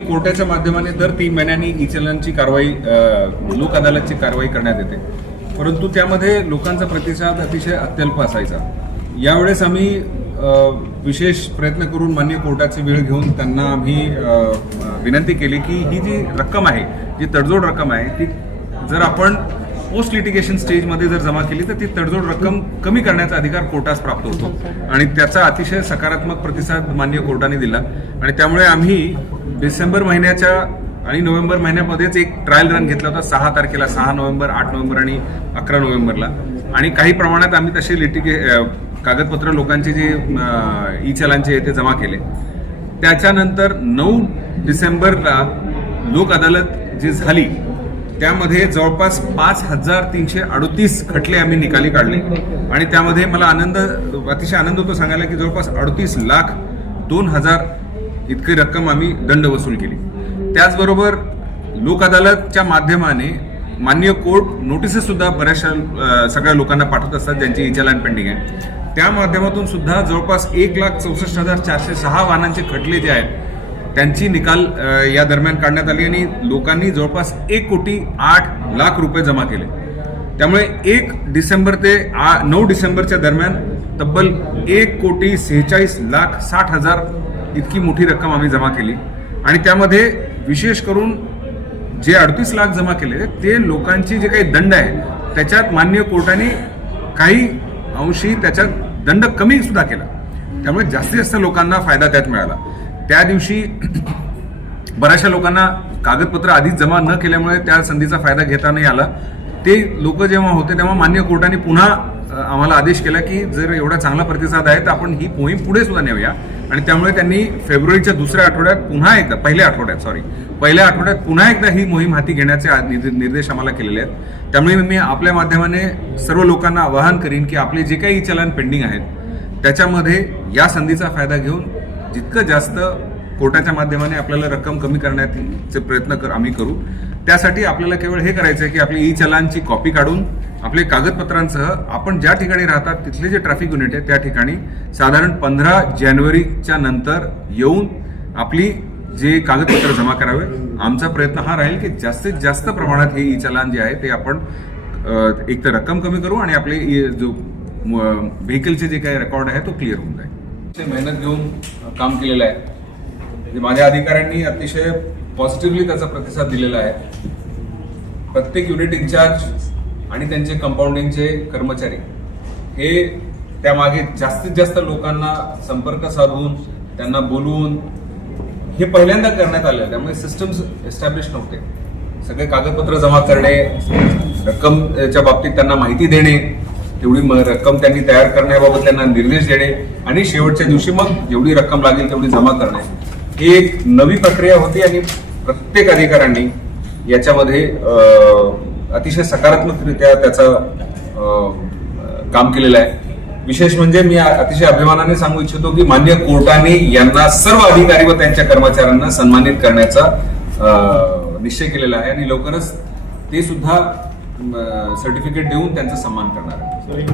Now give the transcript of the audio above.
कोर्टाच्या माध्यमाने दर तीन महिन्यांनी ई चलनाची कारवाई लोक अदालतची कारवाई करण्यात येते. परंतु त्यामध्ये लोकांचा प्रतिसाद अतिशय अत्यल्प असायचा. यावेळेस आम्ही विशेष प्रयत्न करून मान्य कोर्टाची वेळ घेऊन त्यांना आम्ही विनंती केली की ही जी रक्कम आहे जी तडजोड रक्कम आहे ती जर आपण पोस्ट लिटिगेशन स्टेजमध्ये जर जमा केली तर ती तडजोड रक्कम कमी करण्याचा अधिकार कोर्टास प्राप्त होतो. आणि त्याचा अतिशय सकारात्मक प्रतिसाद मान्य कोर्टाने दिला. आणि त्यामुळे आम्ही डिसेंबर महिन्याच्या आणि नोव्हेंबर महिन्यामध्येच एक ट्रायल रन घेतला होता सहा तारखेला सहा नोव्हेंबर आठ नोव्हेंबर आणि अकरा नोव्हेंबरला. आणि काही प्रमाणात आम्ही तसे लिटिगे कागदपत्र लोकांचे जे ई चलांचे ते जमा केले. त्याच्यानंतर नऊ डिसेंबरला लोक अदालत जी झाली त्यामध्ये जवळपास पाच हजार तीनशे अडतीस खटले आम्ही निकाली काढले. आणि त्यामध्ये मला आनंद अतिशय आनंद होतो सांगायला की जवळपास अडतीस लाख दोन हजार इतकी रक्कम आम्ही दंड वसूल केली. त्याचबरोबर लोक अदालतच्या माध्यमाने मान्य कोर्ट नोटिसेस सुद्धा बऱ्याचशा सगळ्या लोकांना पाठवत असतात ज्यांची इचलान पेंडिंग आहे. त्या माध्यमातून सुद्धा जवळपास एक लाख चौसष्ट हजार चारशे सहा वाहनांचे खटले जे आहेत त्यांची निकाल या दरम्यान काढण्यात आली आणि लोकांनी जवळपास एक कोटी आठ लाख रुपये जमा केले. त्यामुळे एक डिसेंबर ते आ- नऊ डिसेंबरच्या दरम्यान तब्बल एक कोटी सेहेचाळीस लाख साठ हजार इतकी मोठी रक्कम आम्ही जमा केली. आणि त्यामध्ये विशेष करून जे अडतीस लाख जमा केले ते लोकांची जे काही दंड आहे त्याच्यात मान्य कोर्टाने काही अंशी त्याच्यात दंड कमी सुद्धा केला. त्यामुळे जास्तीत जास्त लोकांना फायदा त्यात मिळाला. त्या दिवशी बऱ्याचशा लोकांना कागदपत्र आधीच जमा न केल्यामुळे त्या संधीचा फायदा घेता नाही आला. ते लोक जेव्हा होते तेव्हा मान्य कोर्टाने पुन्हा आम्हाला आदेश केला की जर एवढा चांगला प्रतिसाद आहे तर आपण ही मोहीम पुढे सुद्धा नेऊया. आणि त्यामुळे त्यांनी फेब्रुवारीच्या दुसऱ्या आठवड्यात पुन्हा एकदा पहिल्या आठवड्यात सॉरी पहिल्या आठवड्यात पुन्हा एकदा ही मोहीम हाती घेण्याचे आ- निर्देश आम्हाला केलेले आहेत. त्यामुळे मी आपल्या माध्यमाने सर्व लोकांना आवाहन करीन की आपले जे काही चलन पेंडिंग आहेत त्याच्यामध्ये या संधीचा फायदा घेऊन जितकं जास्त कोर्टाच्या माध्यमाने आपल्याला रक्कम कमी करण्याचे प्रयत्न कर आम्ही करू. त्यासाठी आपल्याला केवळ हे करायचं आहे की आपली ई चलांची कॉपी काढून आपले कागदपत्रांसह आपण ज्या ठिकाणी राहतात तिथले जे ट्रॅफिक युनिट आहे त्या ठिकाणी साधारण पंधरा जानेवारीच्या नंतर येऊन आपली जे कागदपत्र जमा करावे. आमचा प्रयत्न हा राहील की जास्तीत जास्त प्रमाणात हे ई चलान जे आहे ते आपण एक तर रक्कम कमी करू आणि आपले जो व्हेकलचे जे काही रेकॉर्ड आहे तो क्लिअर होऊन जाईल. मेहनत घेऊन काम केलेलं आहे. म्हणजे माझ्या अधिकाऱ्यांनी अतिशय पॉझिटिव्हली त्याचा प्रतिसाद दिलेला आहे. प्रत्येक युनिट इन्चार्ज आणि त्यांचे कंपाऊंडिंगचे कर्मचारी हे त्यामागे जास्तीत जास्त लोकांना संपर्क साधून त्यांना बोलवून हे पहिल्यांदा करण्यात आलं त्यामुळे सिस्टम्स एस्टॅब्लिश नव्हते. सगळे कागदपत्र जमा करणे रक्कमच्या बाबतीत त्यांना माहिती देणे तेवढी रक्कम त्यांनी तयार करण्याबाबत त्यांना निर्देश देणे आणि शेवटच्या दिवशी मग जेवढी रक्कम लागेल तेवढी जमा करणे. ही एक नवी प्रक्रिया होती आणि प्रत्येक अधिकाऱ्यांनी याच्यामध्ये अतिशय सकारात्मकरित्या त्याचं काम केलेलं आहे. विशेष म्हणजे मी अतिशय अभिमानाने सांगू इच्छितो की मान्य कोर्टाने यांना सर्व अधिकारी व त्यांच्या कर्मचाऱ्यांना सन्मानित करण्याचा निश्चय केलेला आहे आणि लवकरच ते सुद्धा सर्टिफिकेट देऊन त्यांचा सन्मान करणार आहे